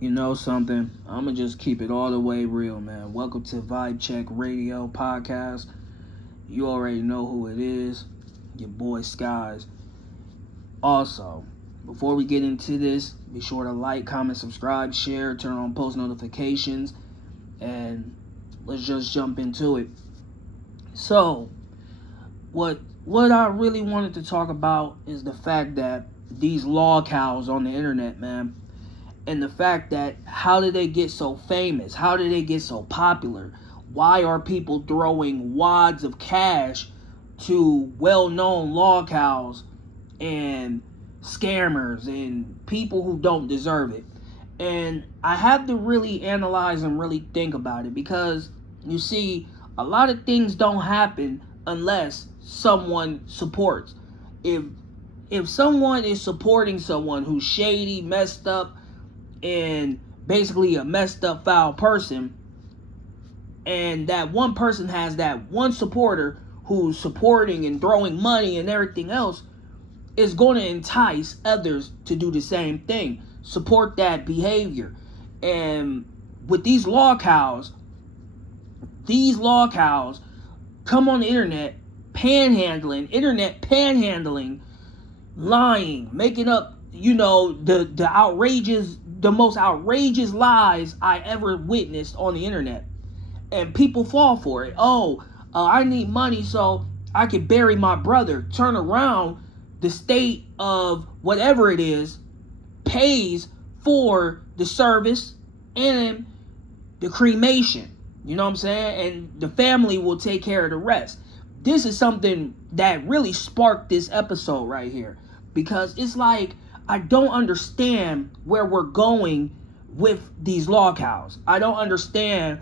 You know something? I'm gonna just keep it all the way real, man. Welcome to Vibe Check Radio Podcast. You already know who it is. Your boy Skies. Also, before we get into this, be sure to like, comment, subscribe, share, turn on post notifications, and let's just jump into it. So, what I really wanted to talk about is the fact that these Lolcows on the internet, man, and the fact that how did they get so famous? How did they get so popular? Why are people throwing wads of cash to well-known Lolcows and scammers and people who don't deserve it? And I have to really analyze and really think about it, because you see, a lot of things don't happen unless someone supports. If someone is supporting someone who's shady, messed up, and basically a messed up, foul person, and that one person has that one supporter who's supporting and throwing money and everything else, is going to entice others to do the same thing, support that behavior. And with these Lolcows come on the internet panhandling, lying, making up, the most outrageous lies I ever witnessed on the internet. And people fall for it. I need money so I can bury my brother. Turn around, the state of whatever it is pays for the service and the cremation. You know what I'm saying? And the family will take care of the rest. This is something that really sparked this episode right here, because it's like, I don't understand where we're going with these Lolcows. I don't understand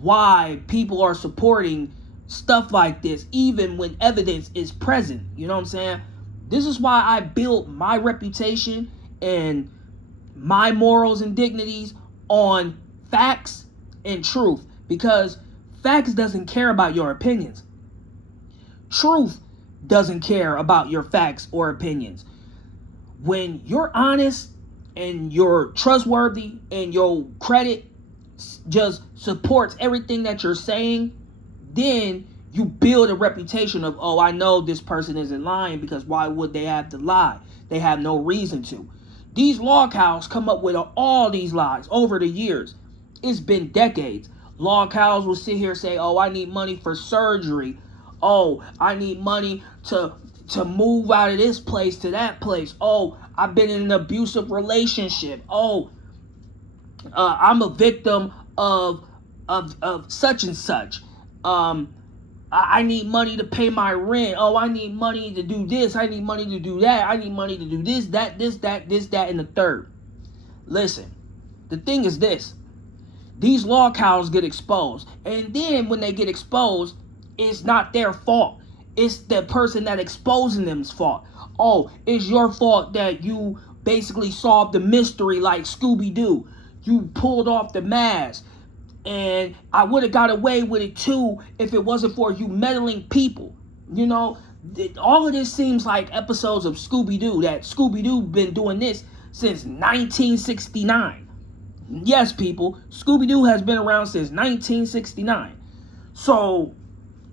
why people are supporting stuff like this, even when evidence is present. You know what I'm saying? This is why I built my reputation and my morals and dignities on facts and truth, because facts doesn't care about your opinions. Truth doesn't care about your facts or opinions. When you're honest and you're trustworthy and your credit just supports everything that you're saying, then you build a reputation of, I know this person isn't lying, because why would they have to lie? They have no reason to. These Lolcows come up with all these lies over the years. It's been decades. Lolcows will sit here and say, I need money for surgery. I need money to move out of this place to that place. I've been in an abusive relationship. I'm a victim of such and such. I need money to pay my rent. I need money to do this. I need money to do that. I need money to do this, that, and the third. Listen, the thing is this. These Lolcows get exposed. And then when they get exposed, it's not their fault. It's the person that exposing them's fault. It's your fault that you basically solved the mystery like Scooby-Doo. You pulled off the mask. And I would have got away with it too if it wasn't for you meddling people. All of this seems like episodes of Scooby-Doo, that Scooby-Doo been doing this since 1969. Yes, people, Scooby-Doo has been around since 1969. So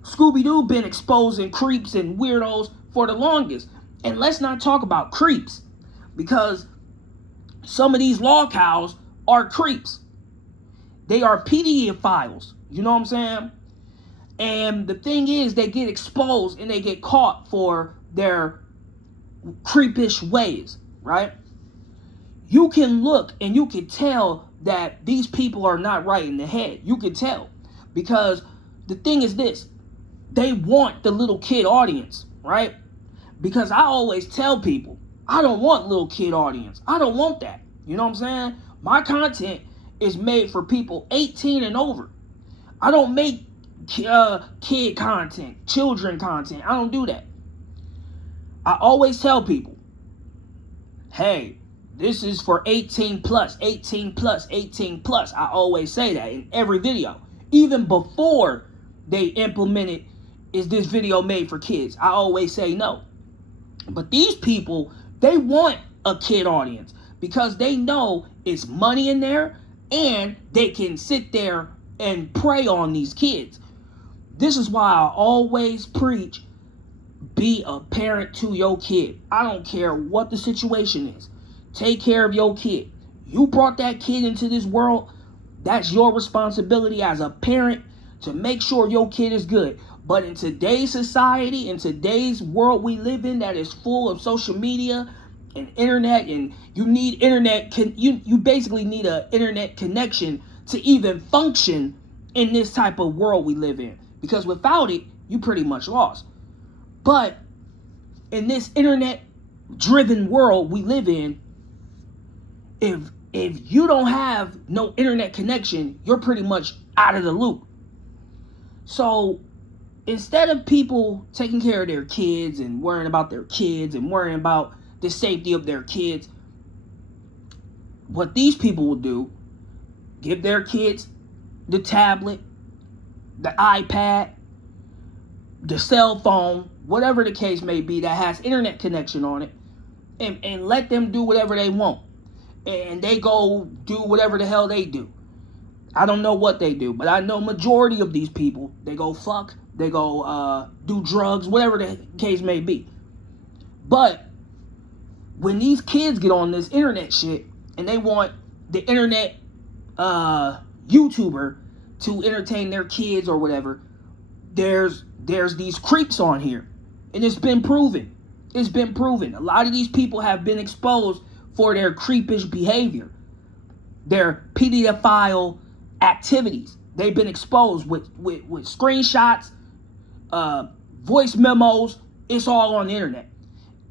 Scooby-Doo been exposing creeps and weirdos for the longest. And let's not talk about creeps, because some of these Lolcows are creeps. They are pedophiles. You know what I'm saying? And the thing is, they get exposed and they get caught for their creepish ways, right? You can look and you can tell that these people are not right in the head. You can tell, because the thing is this. They want the little kid audience, right? Because I always tell people, I don't want little kid audience. I don't want that. You know what I'm saying? My content is made for people 18 and over. I don't make kid content, children content. I don't do that. I always tell people, hey, this is for 18 plus, 18 plus, 18 plus. I always say that in every video. Even before they implemented, is this video made for kids? I always say no. But these people, they want a kid audience, because they know it's money in there and they can sit there and prey on these kids. This is why I always preach, be a parent to your kid. I don't care what the situation is. Take care of your kid. You brought that kid into this world. That's your responsibility as a parent to make sure your kid is good. But in today's society, in today's world we live in that is full of social media and internet, and you need internet, you basically need an internet connection to even function in this type of world we live in. Because without it, you pretty much lost. But in this internet-driven world we live in, if you don't have no internet connection, you're pretty much out of the loop. So instead of people taking care of their kids and worrying about their kids and worrying about the safety of their kids, what these people will do, give their kids the tablet, the iPad, the cell phone, whatever the case may be that has internet connection on it, and let them do whatever they want. And they go do whatever the hell they do. I don't know what they do, but I know majority of these people, they go fuck, they go do drugs, whatever the case may be. But when these kids get on this internet shit and they want the internet YouTuber to entertain their kids or whatever, there's these creeps on here. And it's been proven. It's been proven. A lot of these people have been exposed for their creepish behavior, their pedophile activities. They've been exposed with screenshots, voice memos. It's all on the internet.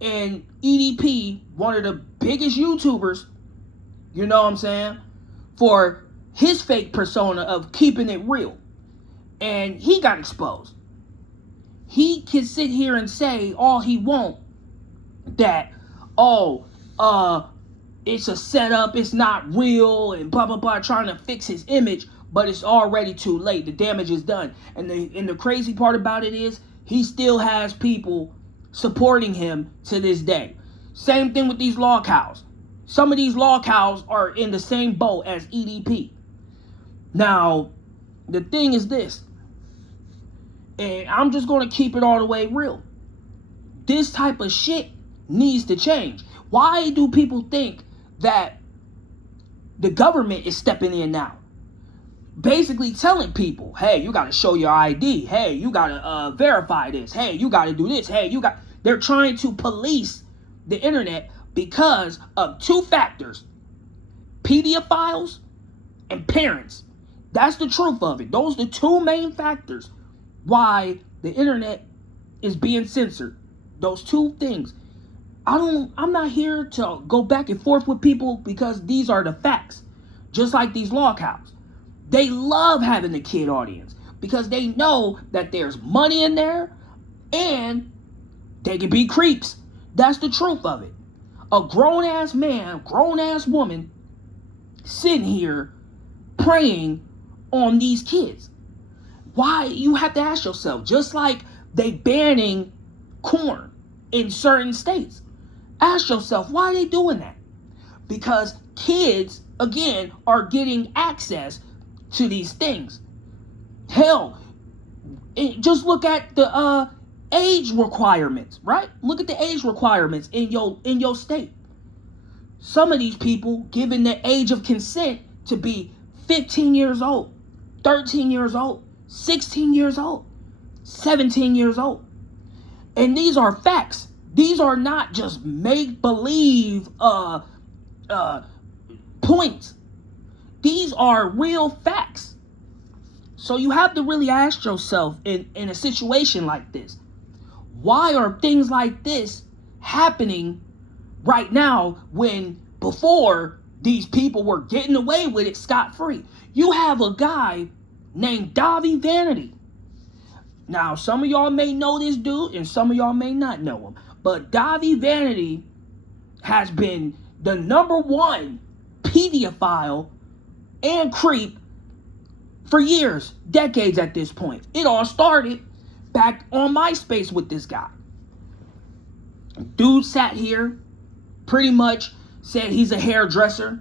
And EDP, one of the biggest YouTubers, you know what I'm saying, for his fake persona of keeping it real. And he got exposed. He can sit here and say all he wants that, it's a setup, it's not real, and blah, blah, blah, trying to fix his image, but it's already too late. The damage is done. And the crazy part about it is he still has people supporting him to this day. Same thing with these Lolcows. Some of these Lolcows are in the same boat as EDP. Now, the thing is this, and I'm just going to keep it all the way real. This type of shit needs to change. Why do people think that the government is stepping in now? Basically telling people, hey, you got to show your ID. Hey, you got to verify this. Hey, you got to do this. Hey, they're trying to police the internet because of two factors: pedophiles and parents. That's the truth of it. Those are the two main factors why the internet is being censored. Those two things. I'm not here to go back and forth with people because these are the facts. Just like these Lolcows. They love having the kid audience because they know that there's money in there and they can be creeps. That's the truth of it. A grown-ass man, grown-ass woman sitting here preying on these kids. Why? You have to ask yourself, just like they banning corn in certain states. Ask yourself, why are they doing that? Because kids, again, are getting access to these things. Hell, just look at the age requirements, right? Look at the age requirements in your state. Some of these people given the age of consent to be 15 years old, 13 years old, 16 years old, 17 years old. And these are facts. These are not just make-believe points. These are real facts. So you have to really ask yourself in a situation like this, why are things like this happening right now when before these people were getting away with it scot-free? You have a guy named Davi Vanity. Now, some of y'all may know this dude and some of y'all may not know him. But Davi Vanity has been the #1 pedophile and creep for years, decades at this point. It all started back on MySpace with this guy. Dude sat here pretty much said he's a hairdresser,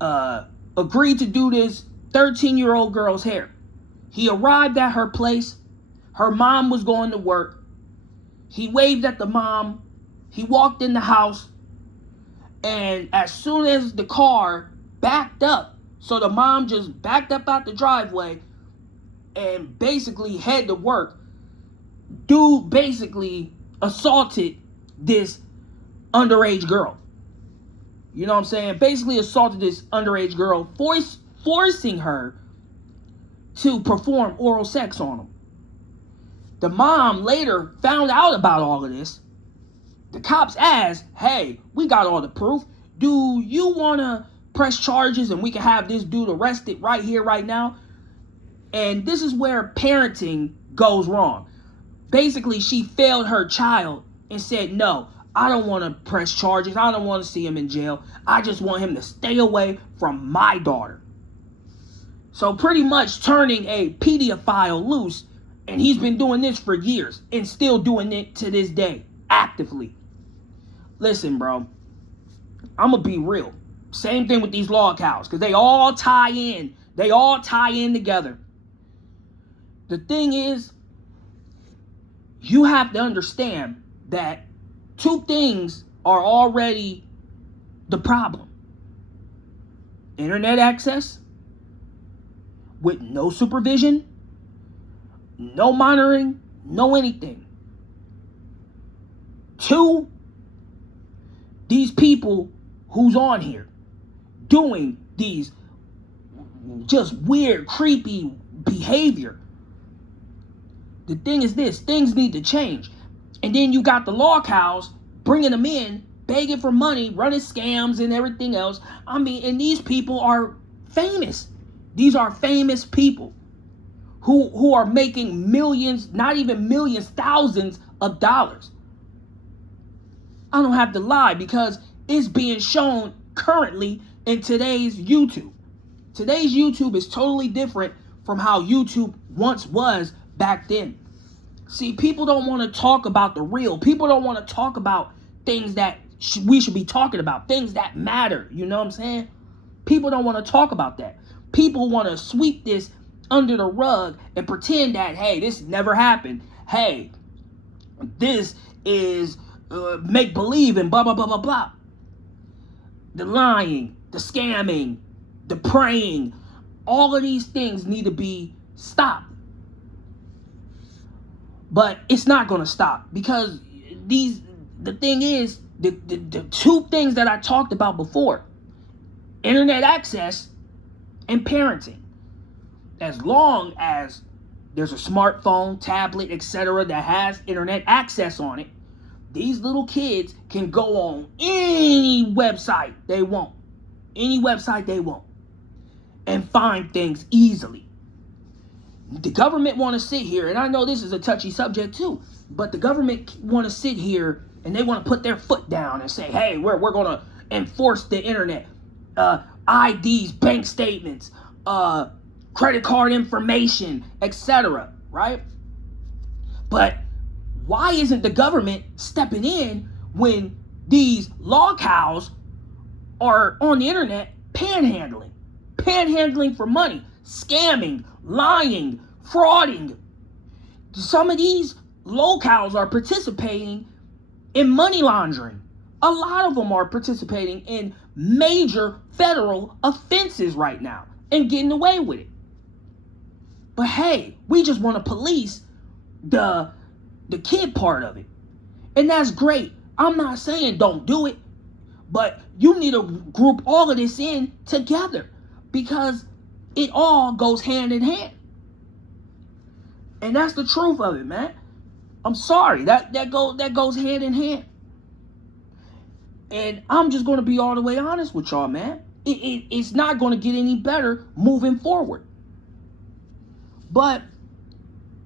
agreed to do this 13-year-old girl's hair. He arrived at her place. Her mom was going to work. He waved at the mom. He walked in the house. And as soon as the car backed up, so the mom just backed up out the driveway and basically head to work, dude basically assaulted this underage girl. You know what I'm saying? Basically assaulted this underage girl, forcing her to perform oral sex on him. The mom later found out about all of this. The cops asked, hey, we got all the proof. Do you want to press charges and we can have this dude arrested right here, right now? And this is where parenting goes wrong. Basically, she failed her child and said, no, I don't want to press charges. I don't want to see him in jail. I just want him to stay away from my daughter. So pretty much turning a pedophile loose, and he's been doing this for years and still doing it to this day, actively. Listen, bro, I'm going to be real. Same thing with these Lolcows, because they all tie in. They all tie in together. The thing is, you have to understand that two things are already the problem. Internet access with no supervision, no monitoring, no anything. Two, these people who's on here doing these just weird, creepy behavior. The thing is this, things need to change. And then you got the Lolcows bringing them in, begging for money, running scams and everything else. I mean, and these people are famous. These are famous people who are making millions, not even millions, thousands of dollars. I don't have to lie because it's being shown currently in today's YouTube. Today's YouTube is totally different from how YouTube once was back then. See, people don't want to talk about the real. People don't want to talk about things that we should be talking about, things that matter. You know what I'm saying? People don't want to talk about that. People want to sweep this under the rug and pretend that, hey, this never happened. Hey, this is make-believe and blah, blah, blah, blah, blah. The lying, the scamming, the praying, all of these things need to be stopped. But it's not going to stop because the thing is, the two things that I talked about before, internet access and parenting. As long as there's a smartphone, tablet, etc. that has internet access on it, these little kids can go on any website they want. Any website they want. And find things easily. The government want to sit here, and I know this is a touchy subject too, but the government want to sit here and they want to put their foot down and say, hey, we're going to enforce the internet. IDs, bank statements, credit card information, etc. Right? But why isn't the government stepping in when these Lolcows are on the internet panhandling? Panhandling for money, scamming, lying, frauding. Some of these Lolcows are participating in money laundering. A lot of them are participating in major federal offenses right now and getting away with it. But hey, we just want to police the kid part of it. And that's great. I'm not saying don't do it, but you need to group all of this in together because it all goes hand in hand. And that's the truth of it, man. I'm sorry. That goes hand in hand. And I'm just going to be all the way honest with y'all, man. It's not going to get any better moving forward. But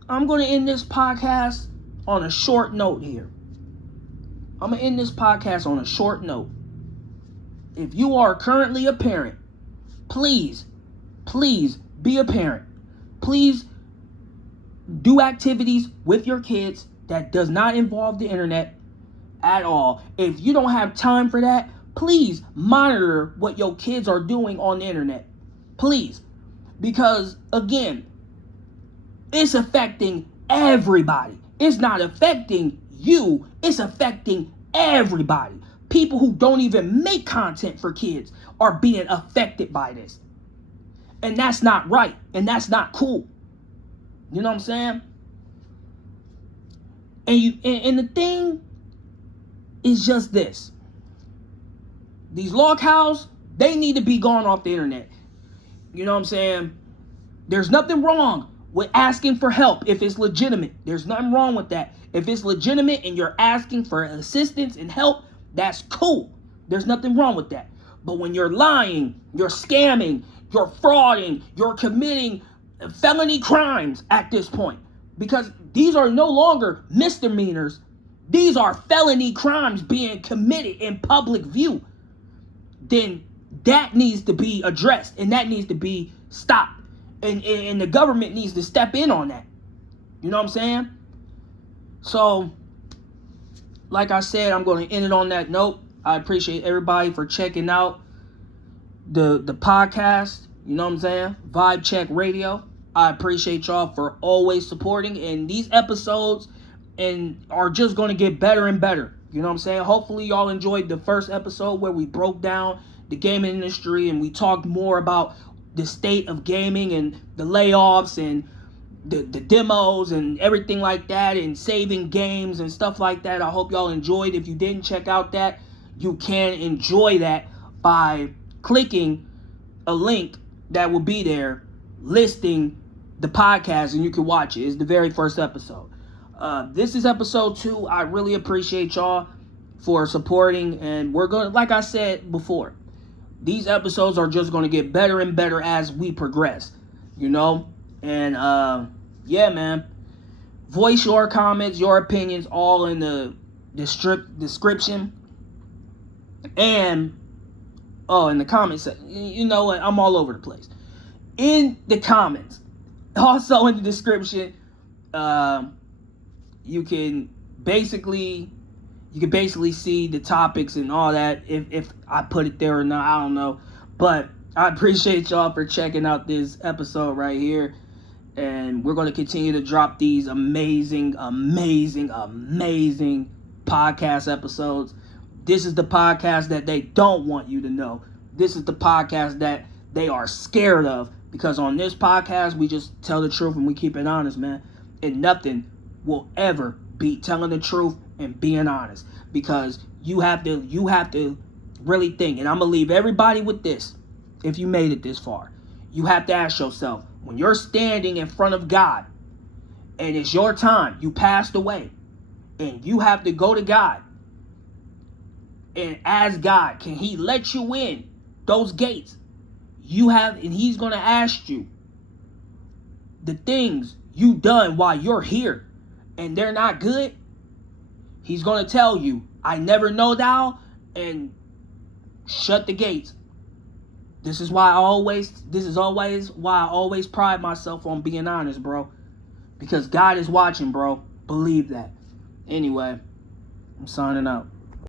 I'm going to end this podcast on a short note here. I'm going to end this podcast on a short note. If you are currently a parent, please be a parent. Please do activities with your kids that does not involve the internet at all. If you don't have time for that, please monitor what your kids are doing on the internet. Please. Because, again, it's affecting everybody. It's not affecting you. It's affecting everybody. People who don't even make content for kids are being affected by this. And that's not right. And that's not cool. You know what I'm saying? And the thing is just this. These Lolcows, they need to be gone off the internet. You know what I'm saying? There's nothing wrong with asking for help if it's legitimate. There's nothing wrong with that. If it's legitimate and you're asking for assistance and help, that's cool. There's nothing wrong with that. But when you're lying, you're scamming, you're frauding, you're committing felony crimes at this point, because these are no longer misdemeanors. These are felony crimes being committed in public view. Then that needs to be addressed and that needs to be stopped. And the government needs to step in on that. You know what I'm saying? So, like I said, I'm going to end it on that note. I appreciate everybody for checking out the podcast. You know what I'm saying? Vibe Check Radio. I appreciate y'all for always supporting. And these episodes are just going to get better and better. You know what I'm saying? Hopefully y'all enjoyed the first episode where we broke down the gaming industry and we talked more about the state of gaming and the layoffs and the demos and everything like that and saving games and stuff like that. I hope y'all enjoyed. If you didn't check out that, you can enjoy that by clicking a link that will be there listing the podcast and you can watch it. It's the very first episode. This is episode 2. I really appreciate y'all for supporting, and we're going to, like I said before, these episodes are just going to get better and better as we progress, you know? And, yeah, man. Voice your comments, your opinions, all in the description. And, in the comments, you know what? I'm all over the place. In the comments, also in the description, you can basically see the topics and all that, if I put it there or not, I don't know. But I appreciate y'all for checking out this episode right here. And we're going to continue to drop these amazing podcast episodes. This is the podcast that they don't want you to know. This is the podcast that they are scared of. Because on this podcast, we just tell the truth and we keep it honest, man. And nothing will ever beat telling the truth and being honest, because you have to really think. And I'm gonna leave everybody with this. If you made it this far, you have to ask yourself, when you're standing in front of God and it's your time, you passed away, and you have to go to God and ask God, can he let you in those gates? And he's gonna ask you the things you done while you're here and they're not good. He's going to tell you, I never know thou, and shut the gates. This is why I always pride myself on being honest, bro. Because God is watching, bro. Believe that. Anyway, I'm signing out.